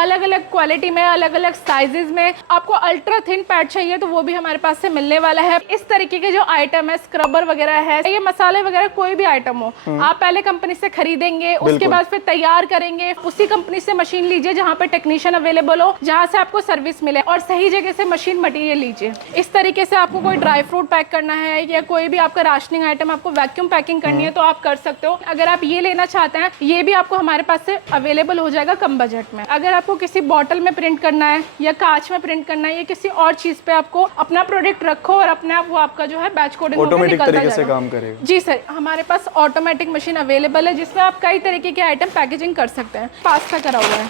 अलग अलग क्वालिटी में, अलग अलग साइजेस में। आपको अल्ट्रा थिन पैड चाहिए तो वो भी हमारे पास से मिलने वाला है। इस तरीके के जो आइटम है, स्क्रबर वगैरह है, ये मसाले वगैरह कोई भी आइटम हो, आप पहले कंपनी से खरीदेंगे, उसके बाद फिर तैयार करेंगे, उसी कंपनी से मशीन लीजिए जहाँ पे टेक्नीशियन अवेलेबल हो, जहाँ से आपको सर्विस मिले, और सही जगह से मशीन मटेरियल लीजिए। इस तरीके से आपको कोई ड्राई फ्रूट पैक करना है या कोई भी आपका राशनिंग आइटम आपको वैक्यूम पैकिंग करनी है तो आप कर सकते हो। अगर आप ये लेना चाहते हैं, ये भी आपको हमारे पास से अवेलेबल हो जाएगा कम बजट में। अगर आपको किसी बॉटल में प्रिंट करना है या कांच में प्रिंट करना है या किसी और चीज पे आपको अपना प्रोडक्ट रखो और अपने आप वो आपका जो है बैच कोडिंग ऑटोमेटिक तरीके से काम करेगा। जी सर, हमारे पास ऑटोमेटिक मशीन अवेलेबल है जिसमें आप कई तरीके के आइटम पैकेजिंग कर सकते हैं। पास्ता करा हुआ है।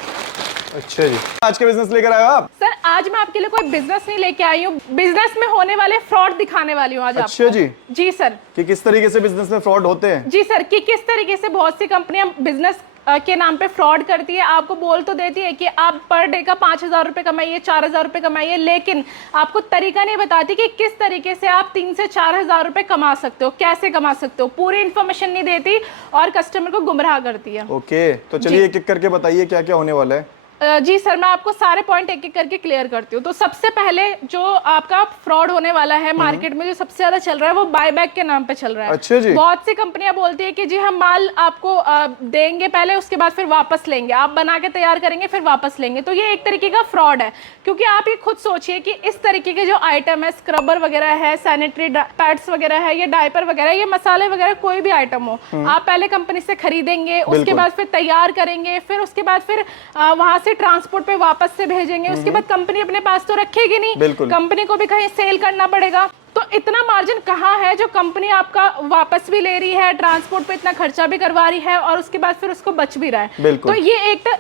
अच्छा जी, आज के बिजनेस लेकर आए हो आप? सर आज मैं आपके लिए कोई बिजनेस नहीं लेके आई हूँ, बिजनेस में होने वाले फ्रॉड दिखाने वाली हूँ आज आपको। अच्छा जी। जी सर। कि किस तरीके से बिजनेस में फ्रॉड होते हैं? जी सर, कि किस तरीके से बहुत सी कंपनियां बिजनेस के नाम पे फ्रॉड करती है। आपको बोल तो देती है कि आप पर डे का 5,000 रुपये कमाइए, 4,000 रुपये कमाइए, लेकिन आपको तरीका नहीं बताती कि किस तरीके से आप 3 से 4,000 रुपये कमा सकते हो, कैसे कमा सकते हो, पूरी इन्फॉर्मेशन नहीं देती और कस्टमर को गुमराह करती है। ओके, तो चलिए एक एक करके बताइए क्या क्या होने वाला है। जी सर, मैं आपको सारे पॉइंट एक एक करके क्लियर करती हूँ। तो सबसे पहले जो आपका फ्रॉड होने वाला है मार्केट में, जो सबसे ज्यादा चल रहा है वो बायबैक के नाम पे चल रहा है। अच्छा जी। बहुत सी कंपनियां बोलती है कि जी हम माल आपको देंगे पहले, उसके बाद फिर वापस लेंगे, आप बना के तैयार करेंगे फिर वापस लेंगे। तो ये एक तरीके का फ्रॉड है, क्योंकि आप ये खुद सोचिए कि इस तरीके के जो आइटम है, स्क्रबर वगैरह है, सैनिटरी पैड्स वगैरह है, ये डायपर वगैरह, ये मसाले वगैरह कोई भी आइटम हो, आप पहले कंपनी से खरीदेंगे, उसके बाद फिर तैयार करेंगे, फिर उसके बाद फिर वहां से ट्रांसपोर्ट पे वापस से भेजेंगे। उसके बाद कंपनी अपने पास तो रखेगी नहीं, कंपनी को भी कहीं सेल करना पड़ेगा। तो इतना मार्जिन कहाँ है जो कंपनी आपका वापस भी ले रही है, ट्रांसपोर्ट पे इतना खर्चा भी करवा रही है और उसके बाद फिर उसको बच भी रहा है। तो ये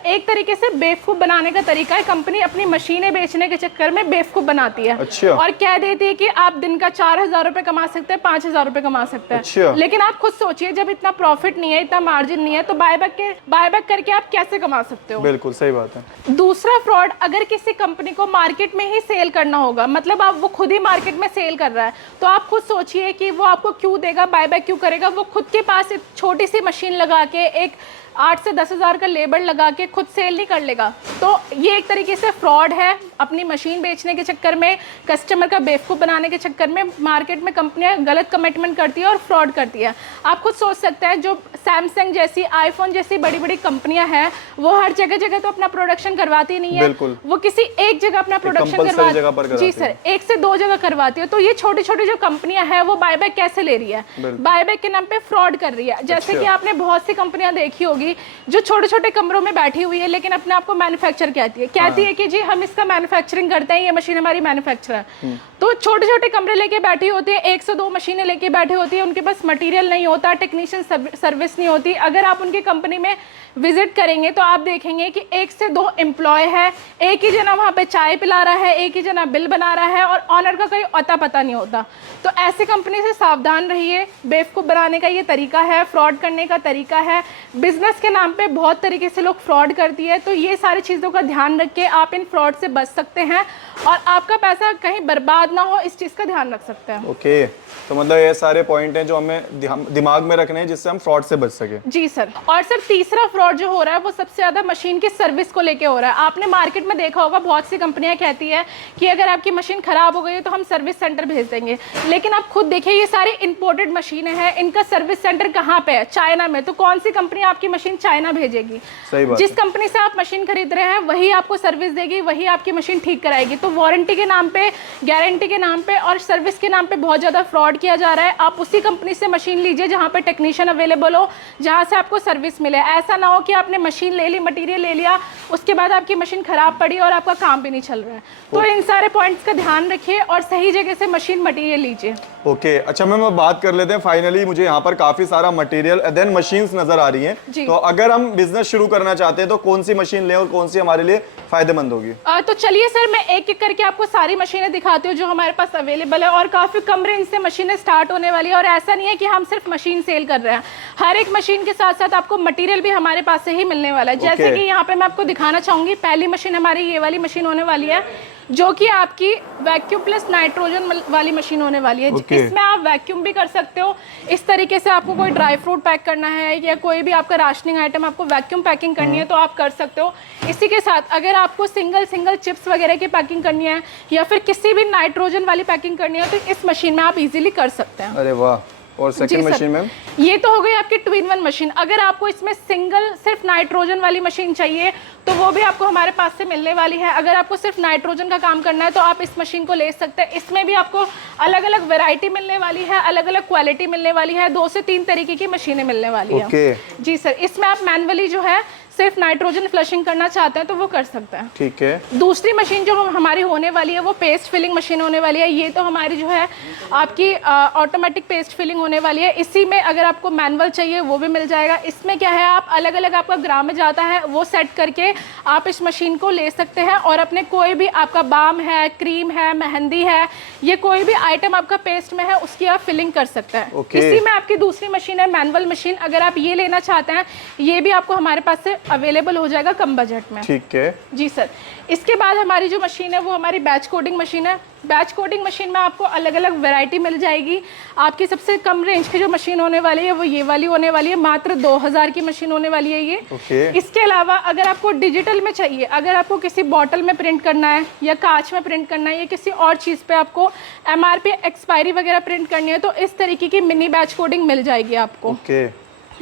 एक तरीके से बेवकूफ बनाने का तरीका है। कंपनी अपनी मशीनें बेचने के चक्कर में बेवकूफ बनाती है। अच्छा। और कह देती है कि आप दिन का 4,000 रुपए कमा सकते हैं, 5,000 रुपए कमा सकते हैं। अच्छा। लेकिन आप खुद सोचिए, जब इतना प्रॉफिट नहीं है, इतना मार्जिन नहीं है, तो बायबैक करके आप कैसे कमा सकते हो? बिल्कुल सही बात है। दूसरा फ्रॉड, अगर किसी कंपनी को मार्केट में ही सेल करना होगा, मतलब आप वो खुद ही मार्केट में सेल कर रहा है, तो आप खुद सोचिए कि वो आपको क्यों देगा, बायबैक क्यों करेगा? वो खुद के पास एक छोटी सी मशीन लगा के एक 8 से 10,000 का लेबर लगा के खुद सेल नहीं कर लेगा। तो ये एक तरीके से फ्रॉड है। अपनी मशीन बेचने के चक्कर में, कस्टमर का बेवकूफ़ बनाने के चक्कर में मार्केट में कंपनियां गलत कमिटमेंट करती है और फ्रॉड करती है। आप खुद सोच सकते हैं, जो सैमसंग जैसी, आईफोन जैसी बड़ी बड़ी कंपनियां हैं, वो हर जगह जगह तो अपना प्रोडक्शन करवाती नहीं है, वो किसी एक जगह अपना प्रोडक्शन करवाती है। जी सर, 1 से 2 जगह करवाती है। तो ये छोटी छोटी जो कंपनियां हैं वो बायबैक कैसे ले रही है? बायबैक के नाम पे फ्रॉड कर रही है। जैसे कि आपने बहुत सी कंपनियां देखी होगी जो छोटे छोटे कमरों में बैठी हुई है, लेकिन अपने आप को मैन्युफैक्चर कहती है कि जी हम इसका मैन्युफैक्चरिंग करते हैं, ये मशीन हमारी मैन्युफैक्चर है। तो छोटे छोटे कमरे लेके बैठी होती है, 1 से 2 मशीनें लेके बैठी होती है, उनके पास मटेरियल नहीं होता, टेक्नीशियन सर्विस नहीं होती। अगर आप उनकी कंपनी में विजिट करेंगे तो आप देखेंगे कि 1 से 2 एम्प्लॉय है, एक ही जना वहाँ पे चाय पिला रहा है, एक ही जना बिल बना रहा है, और ऑनर का कोई अता पता नहीं होता। तो ऐसी कंपनी से सावधान रहिए। बेवकूफ़ बनाने का ये तरीका है, फ्रॉड करने का तरीका है। बिजनेस के नाम पे बहुत तरीके से लोग फ्रॉड करती है। तो ये सारी चीज़ों का ध्यान रख के आप इन फ्रॉड से बच सकते हैं और आपका पैसा कहीं बर्बाद ना हो, इस चीज़ का ध्यान रख सकते हैं। ओके, तो मतलब ये सारे पॉइंट हैं जो हमें दिमाग में रखने हैं जिससे हम फ्रॉड से बच सके। जी सर। और सर तीसरा फ्रॉड जो हो रहा है वो सबसे ज़्यादा मशीन की सर्विस को लेके हो रहा है। आपने मार्केट में देखा होगा, बहुत सी कंपनियां कहती है कि अगर आपकी मशीन खराब हो गई है तो हम सर्विस सेंटर भेज देंगे, लेकिन आप खुद देखिए ये सारी इंपोर्टेड मशीनें हैं, इनका सर्विस सेंटर कहाँ पे है? चाइना में। तो कौन सी कंपनी आपकी मशीन चाइना भेजेगी? सही बात। जिस कंपनी से आप मशीन खरीद रहे हैं वही आपको सर्विस देगी, वही आपकी मशीन ठीक कराएगी। तो वारंटी के नाम पे, गारंटी के नाम पे और सर्विस के नाम पे बहुत ज़्यादा फ्रॉड किया जा रहा है। आप उसी कंपनी से मशीन लीजिए जहाँ पे टेक्नीशियन अवेलेबल हो, जहाँ से आपको सर्विस मिले। ऐसा ना हो कि आपने मशीन ले ली, मटेरियल ले लिया, उसके बाद आपकी मशीन खराब पड़ी और आपका काम भी नहीं चल रहा है। तो इन सारे पॉइंट्स का ध्यान रखिए और सही जगह से मशीन मटेरियल लीजिए। ओके, अच्छा मैम अब बात कर लेते हैं। फाइनली मुझे यहाँ पर काफी सारा मटेरियल देन मशीन्स नजर आ रही हैं। तो अगर हम बिजनेस शुरू करना चाहते हैं तो कौन सी मशीन लें और कौन सी हमारे लिए फायदेमंद होगी? तो चलिए सर, मैं एक एक करके आपको सारी मशीनें दिखाती हूँ जो हमारे पास अवेलेबल है, और काफी कम रेंज से मशीनें स्टार्ट होने वाली है। और ऐसा नहीं है कि हम सिर्फ मशीन सेल कर रहे हैं, हर एक मशीन के साथ साथ आपको मटेरियल भी हमारे पास से ही मिलने वाला है। जैसे कि यहाँ पे मैं आपको दिखाना चाहूंगी, पहली मशीन हमारी ये वाली मशीन होने वाली है। जो कि आपकी वैक्यूम प्लस नाइट्रोजन वाली मशीन होने वाली है। Okay. इसमें आप वैक्यूम भी कर सकते हो। इस तरीके से आपको कोई ड्राई फ्रूट पैक करना है या कोई भी आपका राशनिंग आइटम आपको वैक्यूम पैकिंग करनी है तो आप कर सकते हो। इसी के साथ अगर आपको सिंगल चिप्स वगैरह की पैकिंग करनी है या फिर किसी भी नाइट्रोजन वाली पैकिंग करनी है तो इस मशीन में आप इजीली कर सकते हैं। अरे वाह। और सेकंड मशीन में ये तो हो गई आपकी 2-in-1 मशीन। अगर आपको इसमें सिर्फ नाइट्रोजन वाली मशीन चाहिए तो वो भी आपको हमारे पास से मिलने वाली है। अगर आपको सिर्फ नाइट्रोजन का काम करना है तो आप इस मशीन को ले सकते हैं। इसमें भी आपको अलग अलग वैरायटी मिलने वाली है, अलग अलग क्वालिटी मिलने वाली है, 2 से 3 तरीके की मशीनें मिलने वाली है। जी सर, इसमें आप मैनुअली जो है सिर्फ नाइट्रोजन फ्लशिंग करना चाहते हैं तो वो कर सकते हैं। ठीक है। दूसरी मशीन जो हमारी होने वाली है वो पेस्ट फिलिंग मशीन होने वाली है। ये तो हमारी जो है आपकी ऑटोमेटिक पेस्ट फिलिंग होने वाली है। इसी में अगर आपको मैनुअल चाहिए वो भी मिल जाएगा। इसमें क्या है, आप अलग अलग आपका ग्राम में जाता है वो सेट करके आप इस मशीन को ले सकते हैं और अपने कोई भी आपका बाम है, क्रीम है, मेहंदी है, ये कोई भी आइटम आपका पेस्ट में है उसकी आप फिलिंग कर सकते हैं। इसी में आपकी दूसरी मशीन है मैनुअल मशीन। अगर आप ये लेना चाहते हैं ये भी आपको हमारे पास से अवेलेबल हो जाएगा कम बजट में। ठीक है जी सर। इसके बाद हमारी जो मशीन है वो हमारी बैच कोडिंग मशीन है। बैच कोडिंग मशीन में आपको अलग अलग वैरायटी मिल जाएगी। आपकी सबसे कम रेंज की जो मशीन होने वाली है वो ये वाली होने वाली है, मात्र 2000 की मशीन होने वाली है ये। इसके अलावा अगर आपको डिजिटल में चाहिए, अगर आपको किसी बॉटल में प्रिंट करना है या कांच में प्रिंट करना है या किसी और चीज़ पे आपको MRP एक्सपायरी वगैरह प्रिंट करनी है तो इस तरीके की मिनी बैच कोडिंग मिल जाएगी आपको।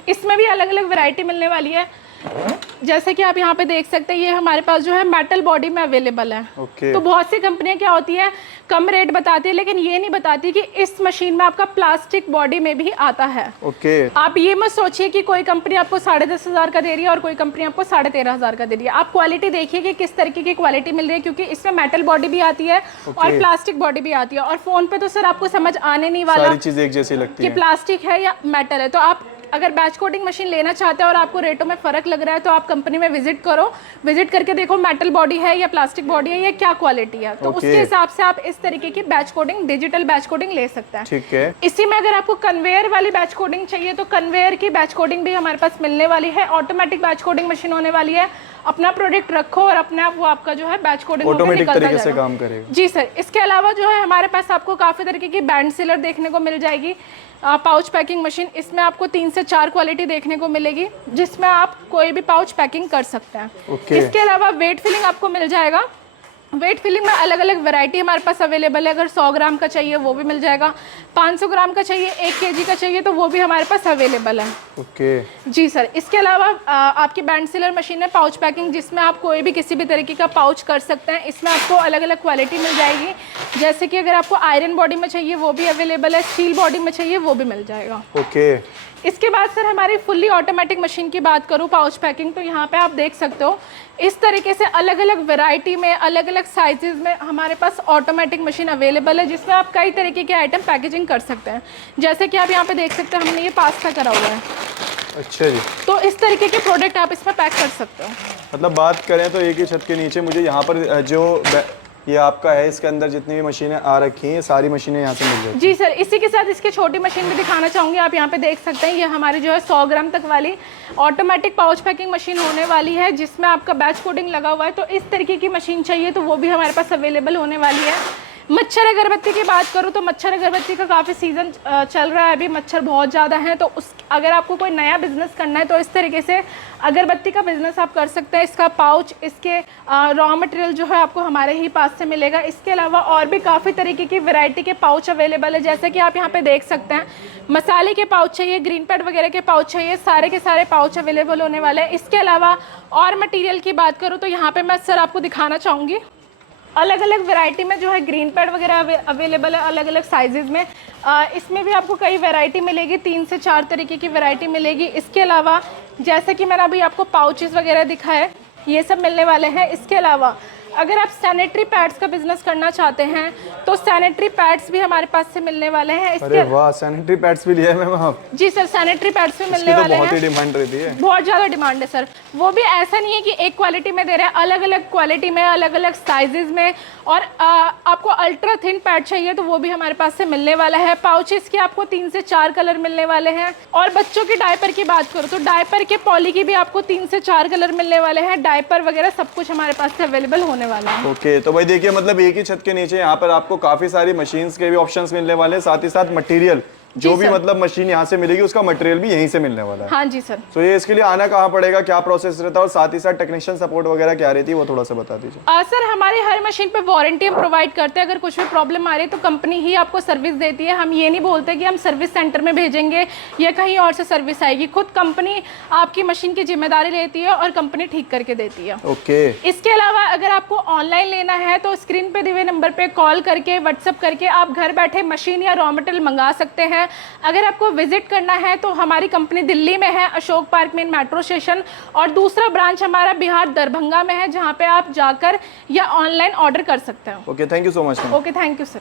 इसमें भी अलग अलग वैरायटी मिलने वाली है। जैसे कि आप यहाँ पे देख सकते हैं ये हमारे पास जो है मेटल बॉडी में अवेलेबल है। तो बहुत सी कंपनियां क्या होती है कम रेट बताती है लेकिन ये नहीं बताती कि इस मशीन में आपका प्लास्टिक बॉडी में भी आता है। आप ये मत सोचिए कि कोई कंपनी आपको 10,500 का दे रही है और कोई कंपनी आपको 13,500 का दे रही है। आप क्वालिटी देखिए कि किस तरीके की क्वालिटी मिल रही है, क्योंकि इसमें मेटल बॉडी भी आती है और प्लास्टिक बॉडी भी आती है। और फोन पे तो सर आपको समझ आने नहीं वाला सारी चीजें एक जैसी लगती है कि प्लास्टिक है या मेटल है। तो आप अगर बैच कोडिंग मशीन लेना चाहते हैं और आपको रेटों में फ़र्क लग रहा है तो आप कंपनी में विजिट करो, विजिट करके देखो मेटल बॉडी है या प्लास्टिक बॉडी है या क्या क्वालिटी है। तो उसके हिसाब से आप इस तरीके की batch coding, digital batch coding ले सकते हैं। ठीक है। इसी में अगर आपको कन्वेयर वाली बैच कोडिंग चाहिए तो कन्वेयर की बैच कोडिंग भी हमारे पास मिलने वाली है। ऑटोमेटिक बैच कोडिंग मशीन होने वाली है। अपना प्रोडक्ट रखो और अपने आप वो आपका जो है बैच कोडिंग ऑटोमेटिक तरीके से काम करेगा। जी सर। इसके अलावा जो है हमारे पास आपको काफ़ी तरीके की बैंड सीलर देखने को मिल जाएगी। पाउच पैकिंग मशीन, इसमें आपको 3 से 4 क्वालिटी देखने को मिलेगी जिसमें आप कोई भी पाउच पैकिंग कर सकते हैं। इसके अलावा वेट फिलिंग आपको मिल जाएगा। वेट फिलिंग में अलग अलग वैरायटी हमारे पास अवेलेबल है। अगर 100 ग्राम का चाहिए वो भी मिल जाएगा, 500 ग्राम का चाहिए, 1 kg का चाहिए तो वो भी हमारे पास अवेलेबल है। जी सर। इसके अलावा आपकी बैंड सीलर मशीन है पाउच पैकिंग, जिसमें आप कोई भी किसी भी तरीके का पाउच कर सकते हैं। इसमें आपको अलग अलग क्वालिटी मिल जाएगी। जैसे कि अगर आपको आयरन बॉडी में चाहिए वो भी अवेलेबल है, स्टील बॉडी में चाहिए वो भी मिल जाएगा। इसके बाद सर हमारी फुल्ली ऑटोमेटिक मशीन की बात करूँ पाउच पैकिंग, तो यहाँ पे आप देख सकते हो इस तरीके से अलग अलग वैरायटी में, अलग अलग साइजेस में हमारे पास ऑटोमेटिक मशीन अवेलेबल है जिसमें आप कई तरीके के आइटम पैकेजिंग कर सकते हैं। जैसे कि आप यहाँ पे देख सकते हैं हमने ये पास्ता करा हुआ है। अच्छा जी। तो इस तरीके के प्रोडक्ट आप इसमें पैक कर सकते हो। मतलब बात करें तो एक ही छत के नीचे मुझे यहाँ पर जो ये आपका है इसके अंदर जितनी भी मशीनें आ रखी हैं सारी मशीनें यहाँ से मिल जाती हैं। जी सर। इसी के साथ इसकी छोटी मशीन भी दिखाना चाहूँगी। आप यहाँ पे देख सकते हैं ये हमारी जो है 100 ग्राम तक वाली ऑटोमेटिक पाउच पैकिंग मशीन होने वाली है जिसमें आपका बैच कोडिंग लगा हुआ है। तो इस तरीके की मशीन चाहिए तो वो भी हमारे पास अवेलेबल होने वाली है। मच्छर अगरबत्ती की बात करूँ तो मच्छर अगरबत्ती का काफ़ी सीज़न चल रहा है अभी, मच्छर बहुत ज़्यादा हैं। तो अगर आपको कोई नया बिज़नेस करना है तो इस तरीके से अगरबत्ती का बिज़नेस आप कर सकते हैं। इसका पाउच, इसके रॉ मटेरियल जो है आपको हमारे ही पास से मिलेगा। इसके अलावा और भी काफ़ी तरीके की वैरायटी के पाउच अवेलेबल है। जैसे कि आप यहाँ पे देख सकते हैं मसाले के पाउच चाहिए, ग्रीन पैड वगैरह के पाउच चाहिए, सारे के सारे पाउच अवेलेबल होने वाले हैं। इसके अलावा और मटीरियल की बात करूँ तो यहाँ पर मैं सर आपको दिखाना चाहूँगी अलग अलग वैरायटी में जो है ग्रीन पैड वगैरह अवेलेबल है अलग अलग साइजेज़ में। इसमें भी आपको कई वैरायटी मिलेगी, 3 से 4 तरीके की वैरायटी मिलेगी। इसके अलावा जैसे कि मैंने अभी आपको पाउचेस वगैरह दिखाए ये सब मिलने वाले हैं। इसके अलावा अगर आप सैनिटरी पैड्स का बिजनेस करना चाहते हैं तो सैनिटरी पैड्स भी हमारे पास से मिलने वाले हैं। अरे वाह, सैनिटरी पैड्स भी लिया है मैम आप? जी सर, सैनिटरी पैड्स भी मिलने वाले हैं। बहुत ही डिमांड रहती है, बहुत ज़्यादा डिमांड है सर। वो भी ऐसा नहीं है कि एक क्वालिटी में दे रहे हैं, अलग अलग क्वालिटी में, अलग अलग साइजेज में। और आपको अल्ट्रा थिन पैड चाहिए तो वो भी हमारे पास से मिलने वाला है। पाउचेस के आपको 3 से 4 कलर मिलने वाले हैं। और बच्चों के डायपर की बात करूँ तो डायपर के पॉली की भी आपको 3 से 4 कलर मिलने वाले हैं। डायपर वगैरह सब कुछ हमारे पास से अवेलेबल होने वाला है। ओके, तो भाई देखिए मतलब एक ही छत के नीचे यहाँ पर आपको काफी सारी मशीन्स के भी ऑप्शंस मिलने वाले हैं, साथ ही साथ मटेरियल जो भी मतलब मशीन यहाँ से मिलेगी उसका मटेरियल भी यहीं से मिलने वाला है। हाँ जी सर। तो ये इसके लिए आना कहाँ पड़ेगा, क्या प्रोसेस रहता है, और साथ ही साथ टेक्नीशियन सपोर्ट वगैरह क्या रहती है वो थोड़ा सा बता दीजिए। सर हमारे हर मशीन पे वारंटी हम प्रोवाइड करते हैं। अगर कुछ भी प्रॉब्लम आ रही है तो कंपनी ही आपको सर्विस देती है। हम ये नहीं बोलते कि हम सर्विस सेंटर में भेजेंगे या कहीं और से सर्विस आएगी, खुद कंपनी आपकी मशीन की जिम्मेदारी लेती है और कंपनी ठीक करके देती है। ओके। इसके अलावा अगर आपको ऑनलाइन लेना है तो स्क्रीन पे दिए हुए नंबर पे कॉल करके व्हाट्सअप करके आप घर बैठे मशीन या रॉ मटेरियल मंगा सकते हैं। अगर आपको विजिट करना है तो हमारी कंपनी दिल्ली में है, अशोक पार्क में मेट्रो स्टेशन, और दूसरा ब्रांच हमारा बिहार दरभंगा में है, जहां पे आप जाकर या ऑनलाइन ऑर्डर कर सकते हैं। Okay, thank you so much. Okay, thank you sir.